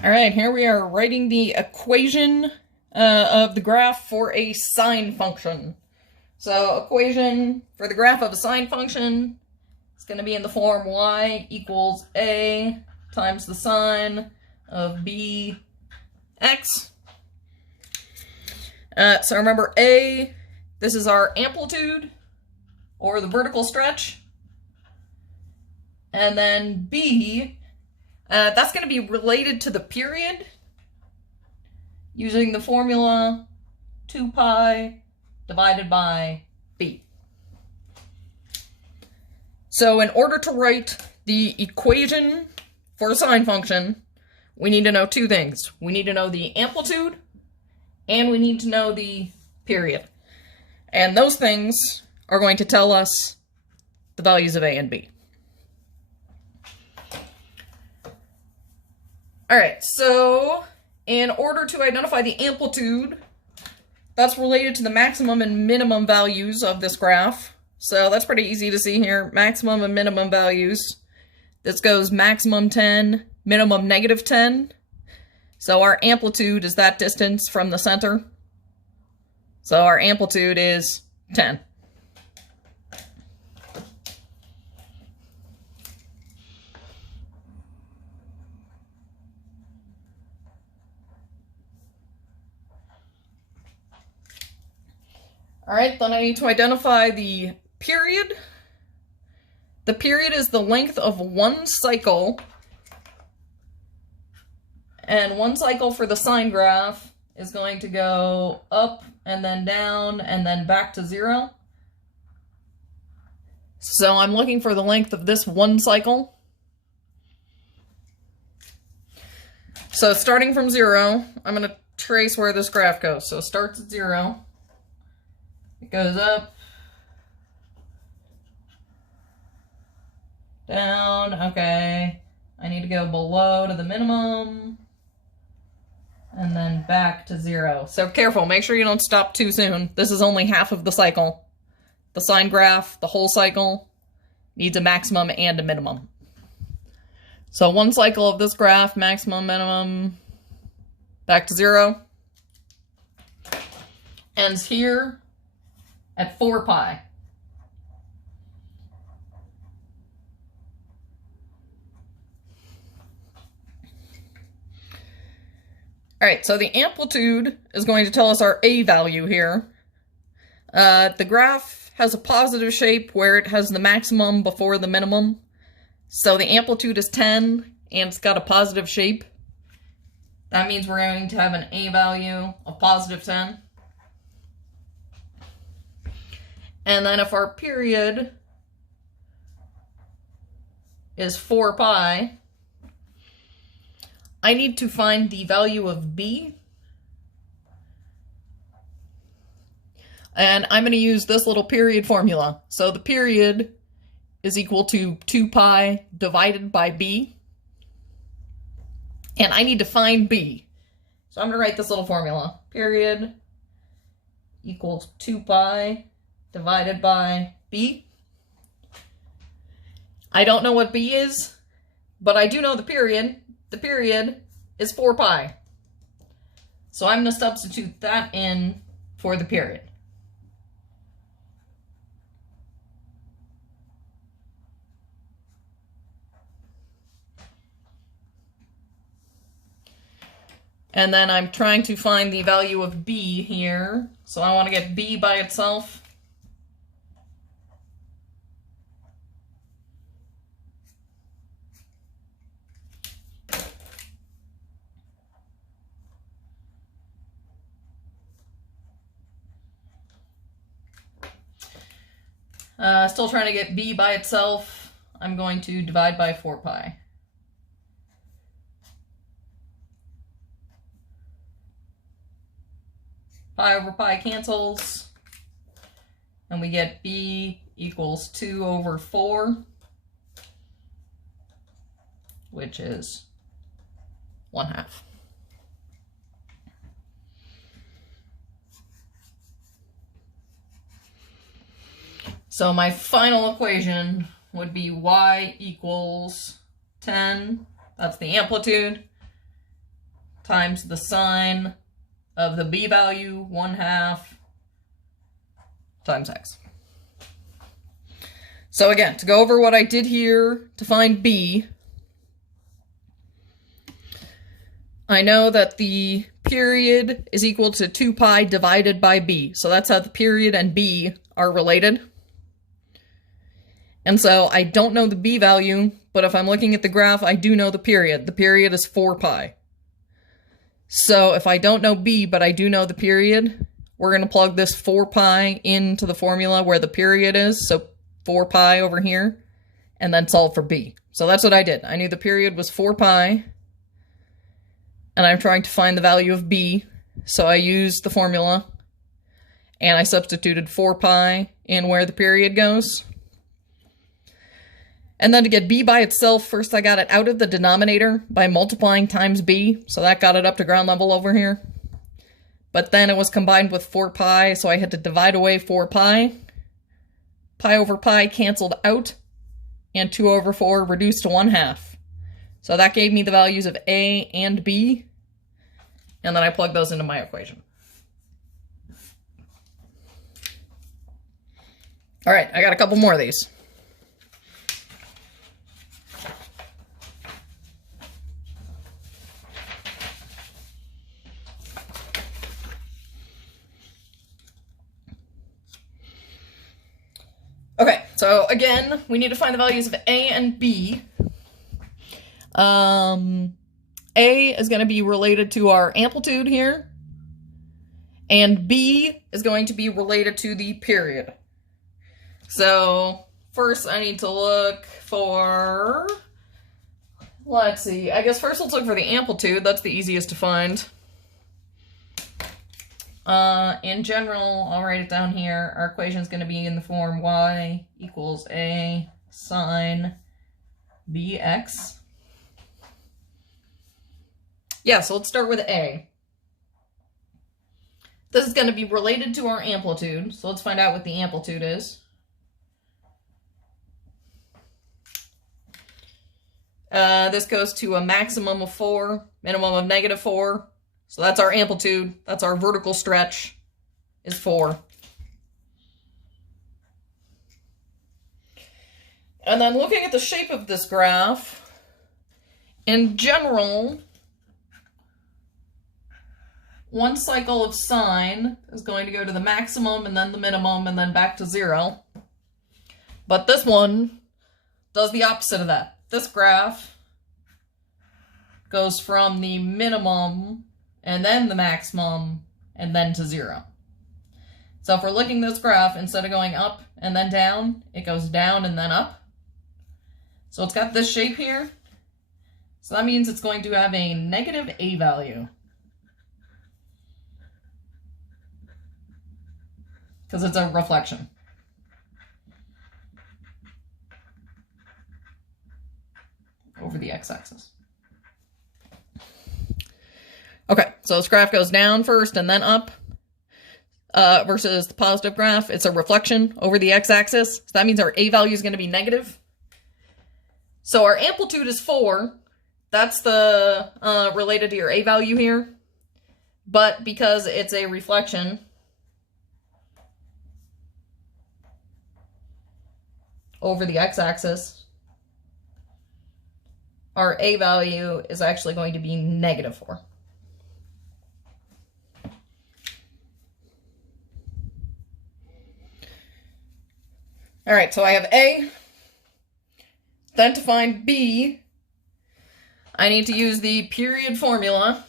All right, here we are writing the equation of the graph for a sine function. So equation for the graph of a sine function is going to be in the form y equals a times the sine of bx. So remember a, this is our amplitude, or the vertical stretch. And then b, that's going to be related to the period using the formula 2 pi divided by b. So in order to write the equation for a sine function, we need to know two things. We need to know the amplitude, and we need to know the period. And those things are going to tell us the values of a and b. All right, so in order to identify the amplitude, that's related to the maximum and minimum values of this graph. So that's pretty easy to see here. Maximum and minimum values. This goes maximum 10, minimum negative 10. So our amplitude is that distance from the center. So our amplitude is 10. All right, then I need to identify the period. The period is the length of one cycle. And one cycle for the sine graph is going to go up and then down and then back to 0. So I'm looking for the length of this one cycle. So starting from 0, I'm going to trace where this graph goes. So it starts at 0. It goes up, down, okay. I need to go below to the minimum, and then back to 0. So careful, make sure you don't stop too soon. This is only half of the cycle. The sine graph, the whole cycle, needs a maximum and a minimum. So one cycle of this graph, maximum, minimum, back to 0, ends here at 4 pi. All right, so the amplitude is going to tell us our a value here. The graph has a positive shape where it has the maximum before the minimum. So the amplitude is 10, and it's got a positive shape. That means we're going to have an a value of positive 10. And then if our period is 4 pi, I need to find the value of b. And I'm going to use this little period formula. So the period is equal to 2 pi divided by b. And I need to find b. So I'm going to write this little formula. Period equals 2 pi divided by b. I don't know what b is, but I do know the period. The period is 4 pi. So I'm going to substitute that in for the period. And then I'm trying to find the value of b here. So I want to get b by itself. Still trying to get b by itself. I'm going to divide by 4 pi. Pi over pi cancels, and we get b equals 2 over 4, which is 1/2. So my final equation would be y equals 10, that's the amplitude, times the sine of the b value, 1/2 times x. So again, to go over what I did here to find b, I know that the period is equal to 2 pi divided by b. So that's how the period and b are related. And so I don't know the b value, but if I'm looking at the graph, I do know the period. The period is 4 pi. So if I don't know b, but I do know the period, we're going to plug this 4 pi into the formula where the period is, so 4 pi over here, and then solve for b. So that's what I did. I knew the period was 4 pi, and I'm trying to find the value of b, so I used the formula, and I substituted 4 pi in where the period goes. And then to get b by itself, first I got it out of the denominator by multiplying times b, so that got it up to ground level over here. But then it was combined with 4 pi, so I had to divide away 4 pi. Pi over pi canceled out, and 2 over 4 reduced to 1/2. So that gave me the values of a and b, and then I plugged those into my equation. All right, I got a couple more of these. Okay, so again, we need to find the values of a and b. A is going to be related to our amplitude here, and b is going to be related to the period. So first I need to look for, let's see, I guess first let's look for the amplitude. That's the easiest to find. In general, I'll write it down here. Our equation is going to be in the form y equals a sine bx. Yeah, so let's start with a. This is going to be related to our amplitude, so let's find out what the amplitude is. This goes to a maximum of 4, minimum of -4. So that's our amplitude. That's our vertical stretch is 4. And then looking at the shape of this graph, in general, one cycle of sine is going to go to the maximum and then the minimum and then back to 0. But this one does the opposite of that. This graph goes from the minimum and then the maximum, and then to 0. So if we're looking at this graph, instead of going up and then down, it goes down and then up. So it's got this shape here. So that means it's going to have a negative a value, because it's a reflection. Over the x-axis. Okay, so this graph goes down first and then up, versus the positive graph. It's a reflection over the x-axis. So that means our a value is going to be negative. So our amplitude is 4. That's the related to your a value here. But because it's a reflection over the x-axis, our a value is actually going to be -4. All right, so I have A. Then to find B, I need to use the period formula.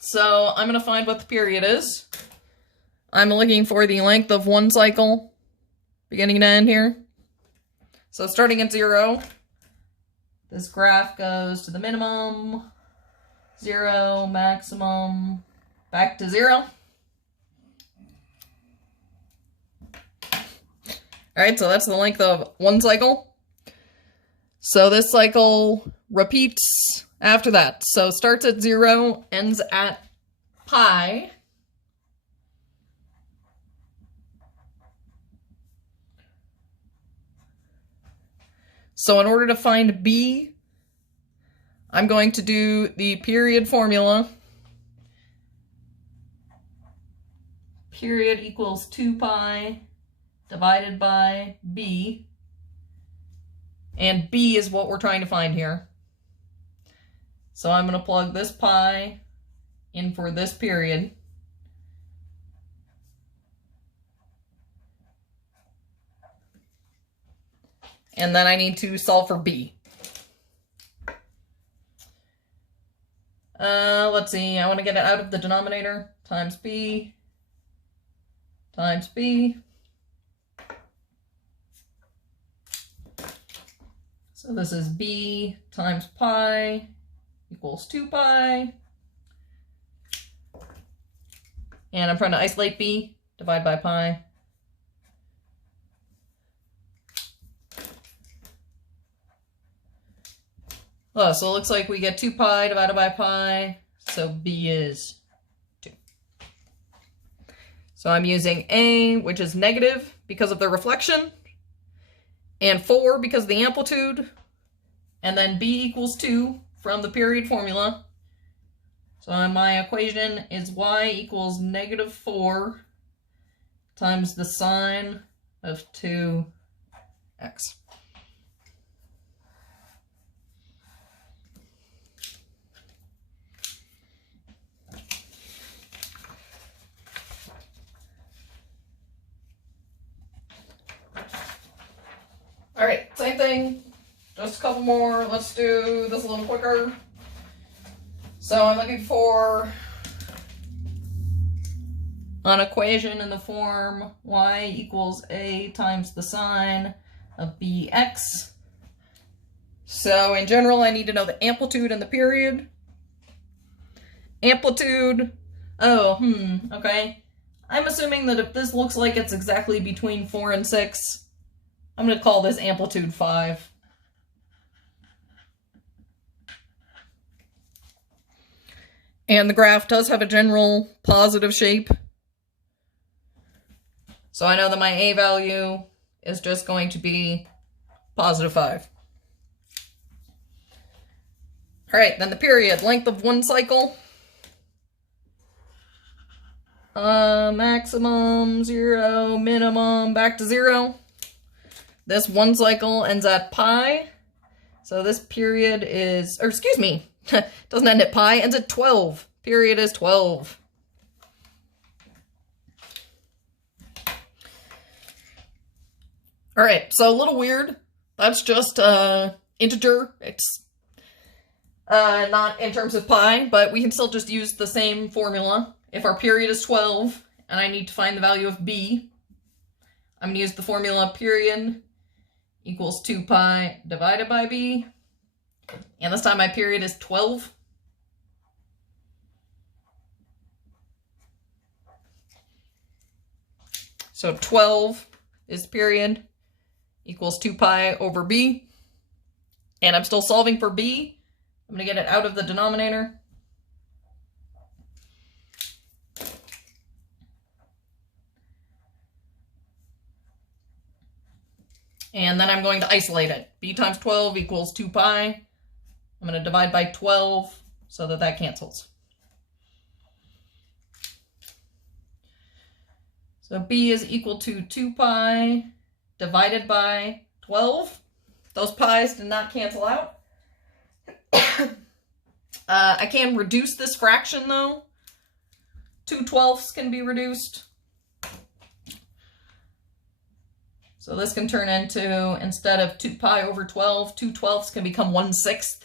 So I'm going to find what the period is. I'm looking for the length of one cycle, beginning to end here. So starting at 0, this graph goes to the minimum, 0, maximum, back to 0. All right, so that's the length of one cycle. So this cycle repeats after that. So starts at 0, ends at pi. So in order to find b, I'm going to do the period formula. period equals 2 pi divided by b. And b is what we're trying to find here. So I'm going to plug this pi in for this period. And then I need to solve for b. Let's see, I want to get it out of the denominator. Times b times b. So this is b times pi equals 2 pi. And I'm trying to isolate b, divide by pi. Oh, so it looks like we get 2 pi divided by pi, so b is 2. So I'm using a, which is negative because of the reflection, and 4 because of the amplitude, and then b equals 2 from the period formula. So my equation is y equals negative 4 times the sine of 2x. All right, same thing, just a couple more. Let's do this a little quicker. So I'm looking for an equation in the form y equals a times the sine of bx. So in general, I need to know the amplitude and the period. Amplitude, okay. I'm assuming that if this looks like it's exactly between 4 and 6, I'm going to call this amplitude 5. And the graph does have a general positive shape. So I know that my a value is just going to be positive 5. All right, then the period, length of one cycle. Maximum, 0, minimum, back to 0. This one cycle ends at pi. So this period is, or excuse me, doesn't end at pi, ends at 12. Period is 12. All right, so a little weird. That's just integer. It's not in terms of pi, but we can still just use the same formula. If our period is 12 and I need to find the value of b, I'm going to use the formula period equals 2 pi divided by b. And this time my period is 12. So 12 is the period equals 2 pi over b. And I'm still solving for b. I'm going to get it out of the denominator. And then I'm going to isolate it. B times 12 equals 2 pi. I'm going to divide by 12 so that that cancels. So b is equal to 2 pi divided by 12. Those pi's did not cancel out. I can reduce this fraction though. 2/12 can be reduced. So this can turn into, instead of 2 pi over 12, 2/12 can become 1/6.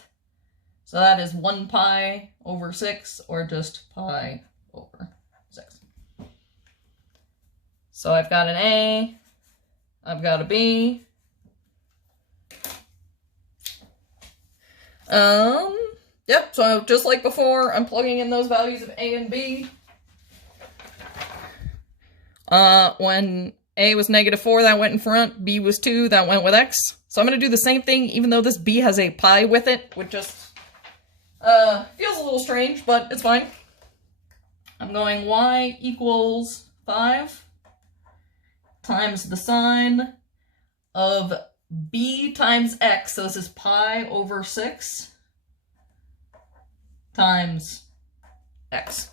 So that is 1 pi over 6, or just pi over 6. So I've got an A, I've got a B. Yep, so just like before, I'm plugging in those values of A and B. When A was -4, that went in front. B was 2, that went with X. So I'm going to do the same thing, even though this B has a pi with it, which just feels a little strange, but it's fine. I'm going y equals 5 times the sine of b times x. So this is pi over 6 times x.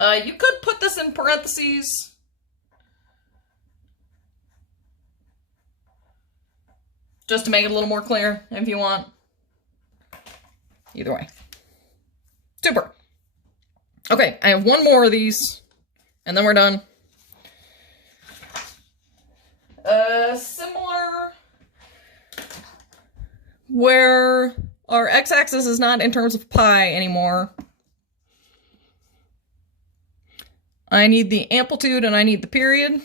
You could put this in parentheses. Just to make it a little more clear, if you want. Either way. Super. Okay, I have one more of these, and then we're done. Similar, where our x-axis is not in terms of pi anymore. I need the amplitude and I need the period.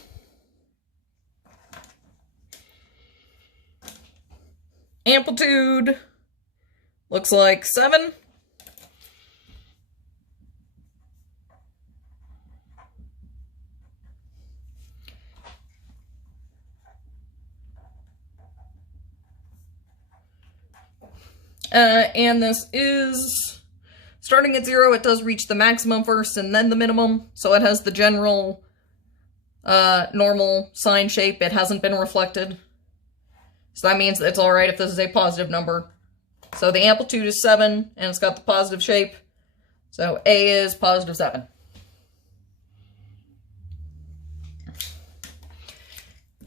Amplitude looks like 7. And this is starting at 0. It does reach the maximum first and then the minimum. So it has the general normal sine shape. It hasn't been reflected. So that means it's alright if this is a positive number. So the amplitude is 7 and it's got the positive shape. So A is positive 7.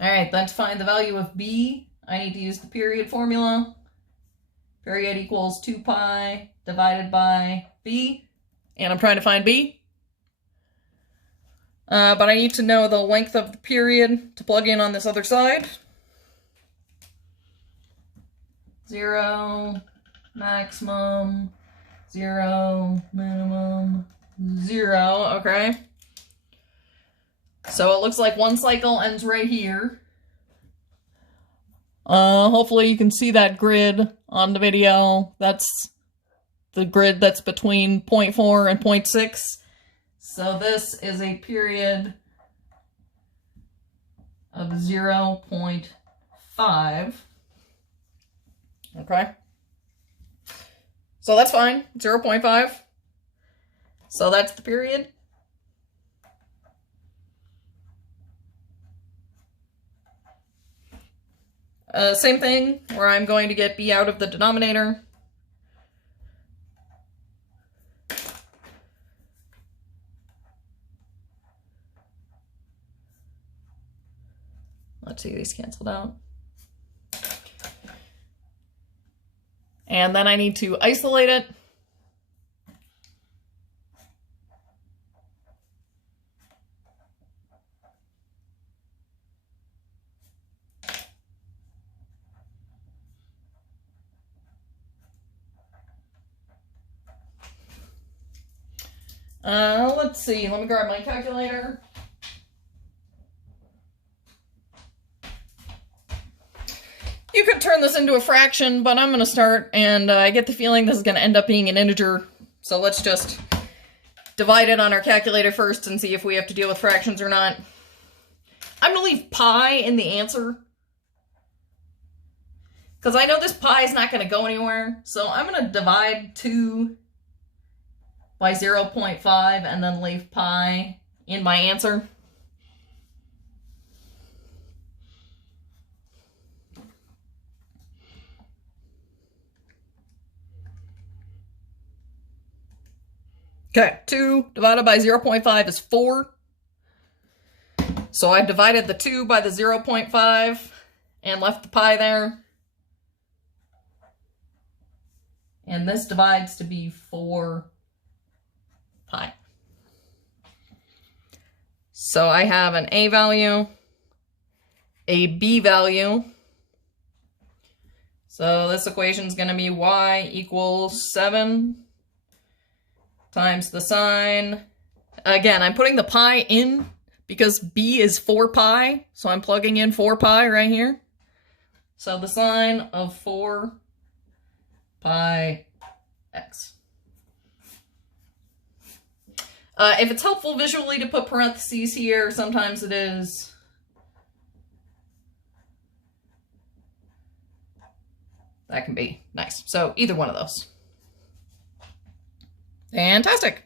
Alright, then to find the value of B, I need to use the period formula. Period equals 2 pi divided by B. And I'm trying to find B. But I need to know the length of the period to plug in on this other side. 0, maximum, 0, minimum, 0, okay. So it looks like one cycle ends right here. Hopefully you can see that grid on the video. That's the grid that's between 0.4 and 0.6. So this is a period of 0.5. Okay. So that's fine. 0.5. So that's the period. Same thing, where I'm going to get B out of the denominator. Let's see, these canceled out. And then I need to isolate it. Let's see, let me grab my calculator. You could turn this into a fraction, but I'm going to start, and I get the feeling this is going to end up being an integer. So let's just divide it on our calculator first and see if we have to deal with fractions or not. I'm going to leave pi in the answer, because I know this pi is not going to go anywhere. So I'm going to divide 2 by 0.5 and then leave pi in my answer. Okay, 2 divided by 0.5 is 4. So I divided the 2 by the 0.5 and left the pi there. And this divides to be 4 pi. So I have an A value, a B value. So this equation is going to be y equals 7 times the sine. Again, I'm putting the pi in because B is 4 pi, so I'm plugging in 4 pi right here. So the sine of 4 pi x. If it's helpful visually to put parentheses here, sometimes it is. That can be nice. So either one of those. Fantastic.